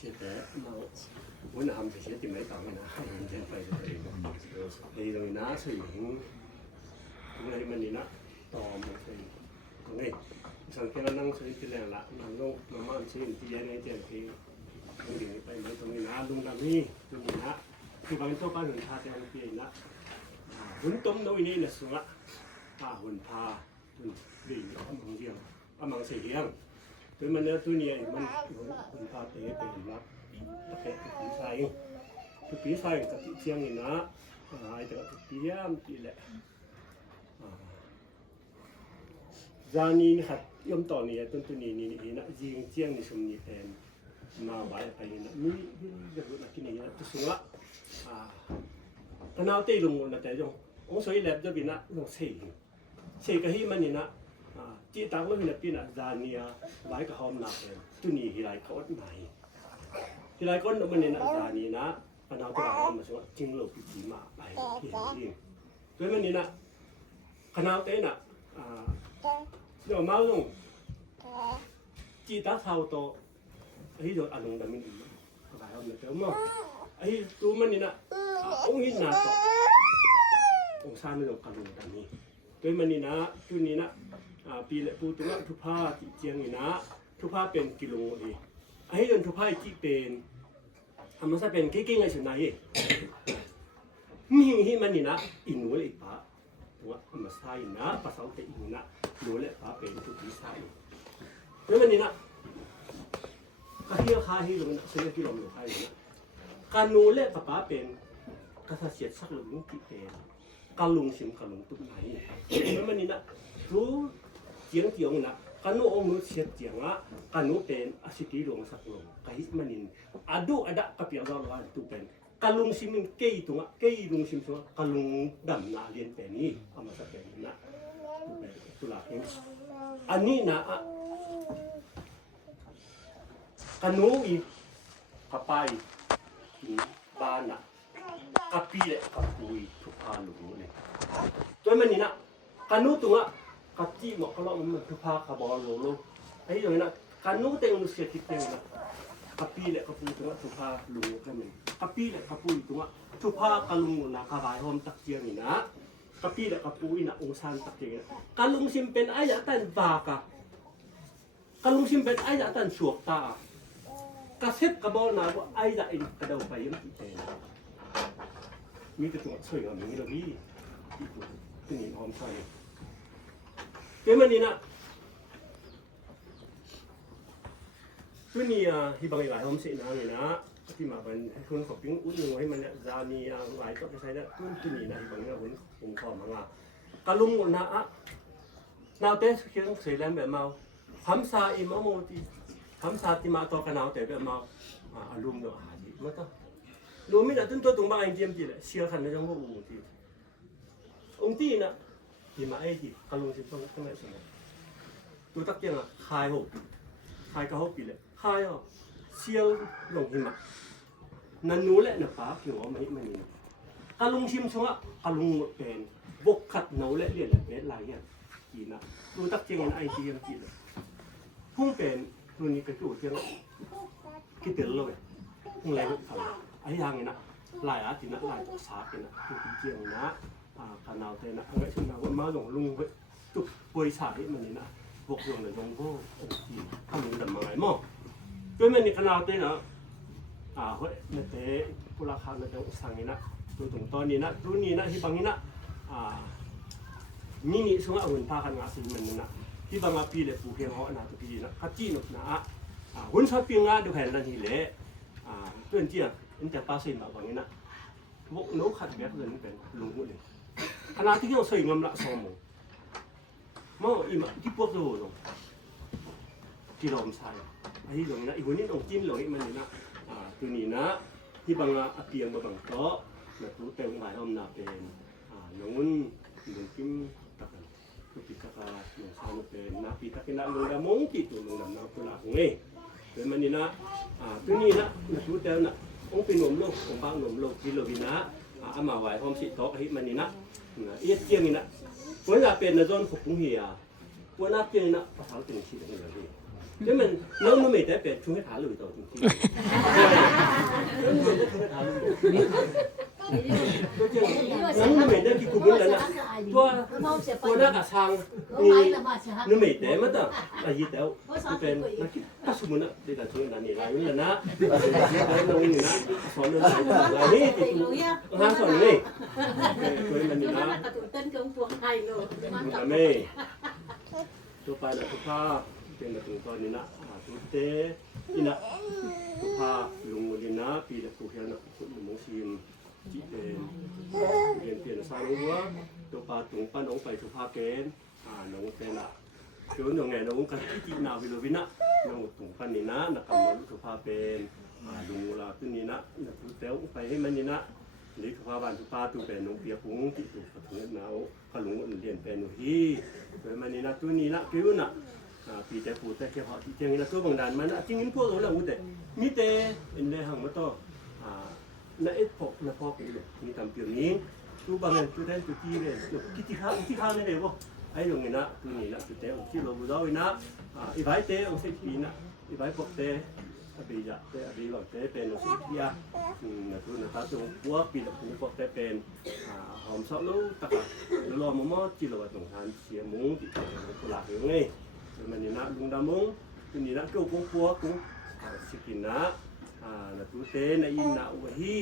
现在我拿这些就没当过呢，人家飞的这个，你就拿出用，我来问你那，ต่อมาใช่ตรงนี้สังเกตว่านั่งใช้ที่แรงละนั่งลงมาม่าใช้ที่แย่ในเจ้าที่ตรงนี้ไปตรงนี้นะลุงดำนี่ตรงนี้นะคือบางตัวป้าหนุนพาแต่ละปีนะหุ่นต้มโดยนี้นะสุระหุ่นพาหุ่นดีเอามังเดียวเอามังเสียงตัวมันเนื้อตัวนี้มันหุ่นพาเตะเป็นรักตะเกียบปีใส่คือปีใส่กับปีเชียงนี่นะไอ้แต่กับปีย่ามปีแหละจานี้นะครับย่อมต่อเนี่ยต้นตัวนี้นี่นะยิงเจียงในสมนี้เป็นมาไว้ไปนะมีจะรู้นักกินนี่นะตัวสุระตะนาวเตะลงนะแต่ยังองค์สวยแลบจะเป็นนะลงเสกให้มันนี่นะจีตังแล้วเป็นปีนะจานี้ไว้กับหอมหนักเลยตัวนี้ที่ไรก็อดไหนที่ไรก็มันนี่นะจานี้นะตะนาวตัวหอมมาสวะจริงโลกปีมาไปเขียนจริงตัวมันนี่นะขนาวเตะนะเดี๋ยวมาลงจีตาเท่าโตไอ้โดนอารมณ์ดำมินก็ได้เอาเดี๋ยวมาไอ้ตัวมันนี่นะองค์หินนาโตองค์ซานนี่ลงกันลงดำนี้ตัวมันนี่นะตัวนี้นะปีละปูตัวทุพาจีเจียงนี่นะทุพาเป็นกิโลเลยไอ้โดนทุพาจีเป็นทำมาซะเป็นเก่งๆไอ้สุนัยมีหิมันนี่นะอินูเลยปะตัวมาใส่นะภาษาเตอินะรู้แหละว่าเป็นทุกที่ใส่แล้วมันนี่นะก็เฮียคาฮีลงนะเสียที่ลงอยู่ใครนะการรู้แหละป้าเป็นกษัตริย์เสียสักหลุมที่เป็นการลุงชิมการลุงตุ้มไหนแล้วมันนี่นะรู้เจียงเจียงนะการนู้องนู้เสียเจียงอ่ะการนู้เป็นอาชีพที่ลงสักลงก็ฮิมันนี่อดูอดะกับเปียกเราตุ้เป็นการลุงชิมเกยตรงอ่ะเกยลุงชิมตัวการลุงดำนาเรียนเป็นนี่เอามาสักเป็นนะตุลาเองอันนี้นะกันนู้อีกับไปบ้านนะกับปีเลยกับปุยทุกพาหลงเลยตัวมันนี่นะกันนู้ตัวกับจีหมอกเขาเล่ามันทุกพาขับบอลโลไอ้อย่างนี้นะกันนู้เต็งมุสเซียติเต็งนะกับปีเลยกับปุยตัวทุกพาหลงกันเลยกับปีเลยกับปุยตัวทุกพากะลุงนะกบายหอมตักเจียงนี่นะกับปีและกับปุยนะองซานตักเจียงกะลุงซิมเป็นอายะตันบากะกะลุงซิมเป็นอายะตันสวกตากะเซ็บกะบอนาว่าอายะอินกะดาวไปยังติเป็นมีแต่ตัวสวยงามอย่างนี้ละพี่ที่นี่หอมใส่เดี๋ยวมันนี่นะตัวนี้ที่บางอย่างหอมเสียนะนี่นะที่มาเป็นคนขอบปิ้งอุ่นให้มันเนี่ยจานีหลายก็ไปใช้ได้ตัวนี้นะที่บางอย่างผมขอมากกะลุงนะนาวเตสเคียงเสียแรงแบบเมาคำซาอิมะโมติคำซาติมาต่อกันนาวแต่แบบเมาอารมณ์เนาะหาดิมันก็รู้ไม่ได้ต้นตัวตรงบ้านเจียมจีเลยเชื่อขันในจังหวะองค์ที่นะที่มาไอ้ที่กะลุงสิต้องทำไมสมตัวตักยังคายหกคายกะหกปีเลยคายเชี่ยวหลงหิมะนันนู้แหละนะป้าเกี่ยวกับมันนี่กะลุงชิมชัวกะลุงหมดเป็นบกขัดเนาและเรียนแบบเป็นลายอย่างจีนะตัวตักเจียงไอจีมจีเลยพุ่งเป็นตัวนี้กระจุกเจียงคิดเตือนเลยพุ่งแรงทำไอ้ยังไงนะลายจีนะลายตัวสาเป็นนะตัวเจียงนะการนาวเตนะอะไรช่วงนั้นว่ามาหลงลุงไปตุกป่วยสายมันนี่นะบกลงเลยลงโบ้จีทำมันดำมาไงมั่งด้วยมันนี่การนาวเตนะเฮ้ยนั่นเตะผู้ราคามันจะสั่งนี่นะตัวตรงตอนนี้นะรุ่นนี้นะที่บางนี้นะนี่ช่วงเอาเงินพากันงาสิมันนะที่บางปีเลยปูเพียงเขาอนาตัวปีนะกัจจีนนะหุ่นชอบเพียงงาดูแผ่นนั่นทีเลยเพื่อนเจียมันจะปาสินแบบบางนี้นะพวกโน้ขัดแบบเงินเป็นลุงหุ่นเลยขณะที่เราใส่เงินละ2 โมงมั่งอีมาที่พวกเราลงที่เราใส่ไอ้ที่ตรงนี้นะอีกคนนี้ตรงจิ้มหลงมันนี่นะตัวนี้นะที่บางเปียงบางโต๊ะแบบรู้เต็มหลายห้องนาเป็นน้องนุ่นน้องจิ้มตักทุกปีก็น้องชายเป็นนาปีตักเป็นน้องดำมงติดตัวน้องดำน้องตัวหลักนี่เป็นมันนี่นะตัวนี้นะรู้เต็มนะองเป็นหนุ่มโลกของบางหนุ่มโลกที่เราบินะอามาไหวพร้อมสิโต๊ะที่มันนี่นะเอียดเจียงนี่นะวันละเป็นในโซนขุกกุ้งเหี่ยวันละเจียงนะภาษาถึงชีวิตนี่เลยที่มันน้องนุ่มไม่ได้เป็นช่วยหาหลุยตัวจริงๆ nang me da ki ku bun la tua na ka sang ni nu me te ma ta a yi te ku pen na ki ta su mun na de da chu na ni la yu na na ni na so na la ni ti tu ha so ni ku na ni na tên công cuộc hay rồi ma me tu pa na tu paเป็นมาถึงตอนนี้นะทุเตนี่นะทุพาลงเลยนะปีละผู้เฮียนะคุณมงชินจีเป็นเรียนเปลี่ยนสร้างหัวตัวปาตุงปั้นองไปทุพาเกณฑ์น้องเป็นละเดี๋ยวน้องไงน้องกันที่จีนาวิโรวินะน้องตุงปั้นนี่นะนักกำมันทุพาเป็นลงลาตัวนี้นะนักทุเตไปให้มันนี่นะหรือทุพาบ้านทุพาตัวเป็นน้องเปียพุงที่ถูกฝังเงินเอาขลุงเรียนเป็นหัวฮีเป็นมันนี่นะตัวนี้นะคิวนะปีแต่ปูแต่แค่พอที่เจียงนี่ละตัวบางดานมันจริงๆพวกเราอุแต่มีแต่อินเดหังมาต่อนะเอ็ดพกนะพอกนี่มีตามเปียนี้ตัวบางอันตัวแดนตัวที่เลยคิดที่ข้างนี่เลยบ่ไอ้ลงนี่นะตัวนี้ละตัวแต่ที่เราบ่ได้นะอีไว้เตองเสียทีนะอีไว้พกเตอบีจะเตอบีบอกเตเป็นโนสิที่นะตัวนะตาตัวหัวปีละปูพกเตเป็นหอมซอลูตะกะรอมอจิโลตรงทานเสียมุงที่กุหลาบอยู่ไงมันนี่นะลุงดามงตัวนี้นะเกี่ยวกับพวกกูสกินนะนะตัวเต้นอินนะอุฮี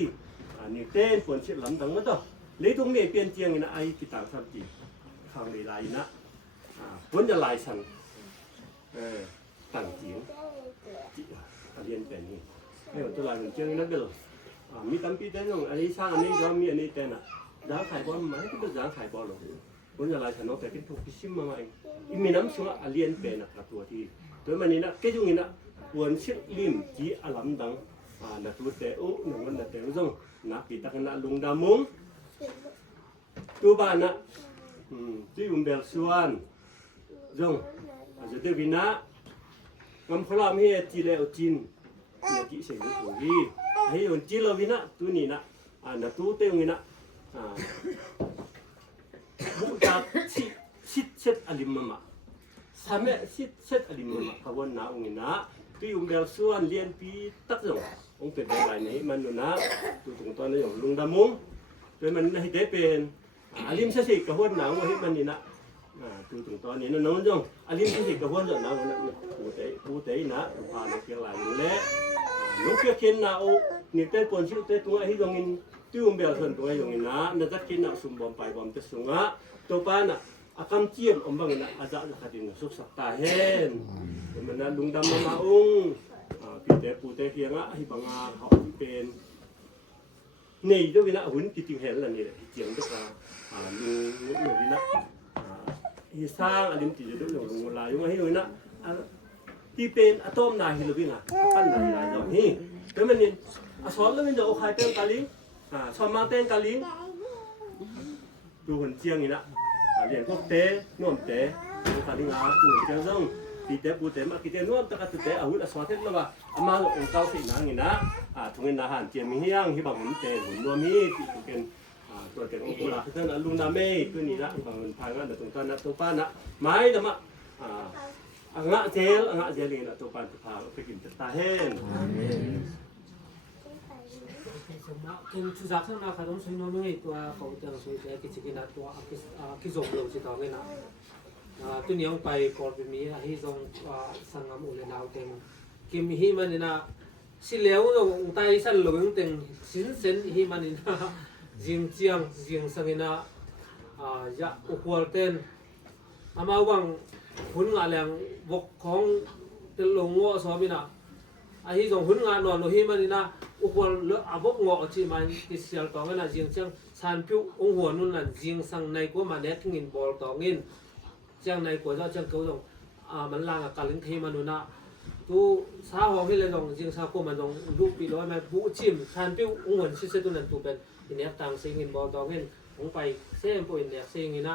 นี่เต้นฝนเชี่ยลำดังมั้งต่อเลยตรงนี้เปลี่ยนเจียงนะไอ้กิตาสัมจีข้างในลายนะฝนจะลายสั่งต่างเจียงเรียนเป็นนี่ไม่ว่าตัวลายเหมือนเจียงนั่นเด้อมีตั้งปีเต้นของอันนี้สร้างอันนี้ก็มีอันนี้เต้นร้านขายบอลมันก็เป็นร้านขายบอลหรอกคนจะลายฉันน้องแต่กินถูกพิชิมมาเองอีมีน้ำชัวเลียนเป็นนักตัวที่ตัวมันนี่นะแค่จุงนี่นะวันเชิดลิมจีอลัมดังนักตัวแต่โอ้หนุ่มนักแต่จงนักปีตะกันนักลุงดามุงตัวบ้านนะที่อุ่นเบลส่วนจงอาจจะเดวินะงำพลามเฮจีเลอจินนักจีเสียงถูกที่ให้อุ่นจีเลวินะตัวนี้นะนักตัวเตงนี่นะบุจากชิดเช็ดอลิมมาสามชิดเช็ดอลิมมาขบวนน้าองค์นะที่อุ้มเบลส่วนเรียนปีตักจงองค์เป็นอะไรนี่มันอยู่นะตัวตรงตอนนี้อย่างลุงดามุงเป็นมันให้ได้เป็นอลิมเสกขบวนน้าว่าให้มันนี่นะตัวตรงตอนนี้น้องจงอลิมเสกขบวนน้าว่านะผู้เตยนะผ่านเกี่ยวอะไรอยู่แล้วน้องเกี่ยวเขียนน้าโอ้นี่เต้ปนชื่อเต้ตัวให้ตรงนี้ที่อุ้มเบลส่วนตัวอย่างนี้นะน่าจะกินน่ะสุ่มบอมไปบอมเตสุงะตัวป้าน่ะอาการเจียมอมบังน่ะอาจจะขัดดินสุขสักตาเห็นมันน่ะลุงดำมาอุ้งปีเตปูเตเฮียงะให้บังอาเขาเป็นนี่ด้วยวินะหุ่นกิติเห็นแล้วนี่แหละเจียงด้วยกันลุงวินะที่สร้างอลิมติจะด้วยลุงลายอยู่ให้ด้วยนะที่เป็นอะตอมนายฮิโรบิงะปั้นนายลายอย่างนี้แต่มันนี่สอนแล้วมันจะเอาใครเป็นกาลิงสอนมาเต้นกาลิงดูหุ่นเจียงนี่นะเรียนพวกเต้น่วมเต้ดูกาลิงดูหุ่นเจียงซึ่งปีเต้ปูเต้มากี่เต้น่วมตะกัดเต้อาวุธสอนเต้นแล้วว่าอามาองค์เก้าสินังนี่นะทุกเงินอาหารเจียมมีเฮียงที่บางหุ่นเต้หุ่นน่วมมีที่เป็นตัวเต้องค์กุลาคือท่านลุงนาเม่คือนี่นะบางหุ่นพายกันแต่ตรงนั้นนะตัวป้านะไม้แต่มางะเจลนี่นะตัวป้าตัวพาไปกินตาเห็นken chuzak sang na khadom soi no noi to ko tang soi te ki chikina to ki zong lo chi ta nge na tu niang pai kor bi mi hi zong sangam ule naw teng kim hi man na si leu no tai san lo ng teng sin sen hi man na jing chiang jing sangina ya ukwal ten amawang hun nga lang bok khong tel lo ngo so mi na hi zong hun nga no lo hi man na ukwal le abok ngo chi man ti sial to na jing chang san pyu ong huan nun lan jing sang nai ko ma ne thingin bol to ngin chang nai ko za chang ko dong man lang ka ling thei manuna tu sa ho hi le dong jing sa ko man dong lu pi lo ma bu chim san pyu ong huan si se tu nan tu ben in yak tang singin bol to ngin ong pai sem po in yak singina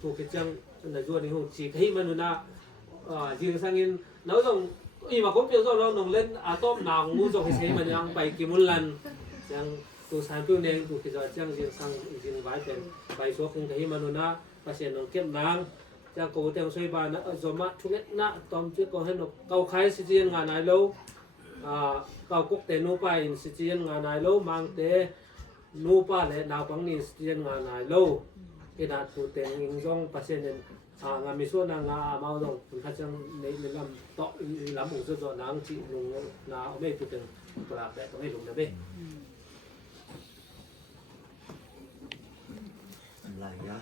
tu ki chang na jo ni hong chi thei manuna jing sangin nau dongอีมาผมเปียวซอเราหนงเล่นอาต้มหนาวงูจงให้ใช้มันยังไปกิมุลันยังตัวสารเปียวเนงตัวกิจวัตรยังยังสั่งยังไว้เป็นไปสวกคงที่มันนะภาษาหนงเก็บนางยังกูเตียงช่วยบ้านนะจอมมาทุกเน็ตนะตอมเจ้าก็ให้หนกเกาไข่สิเจียนงานไหนแล้ว เก่ากุกเตนูไปอินสิเจียนงานายโลมังเตนูปาและนาวปังนินสิเจียนงานายโลเอนาตูเตงอิงจงปะเซนงามิส่วนงาอามาดงคุณคัจังในลำตอลำอุจจนางจิลุงนาเอาไม่ตูเตงปลาแบบต้องให้ลุงนะเบ้ อะไรอ่ะ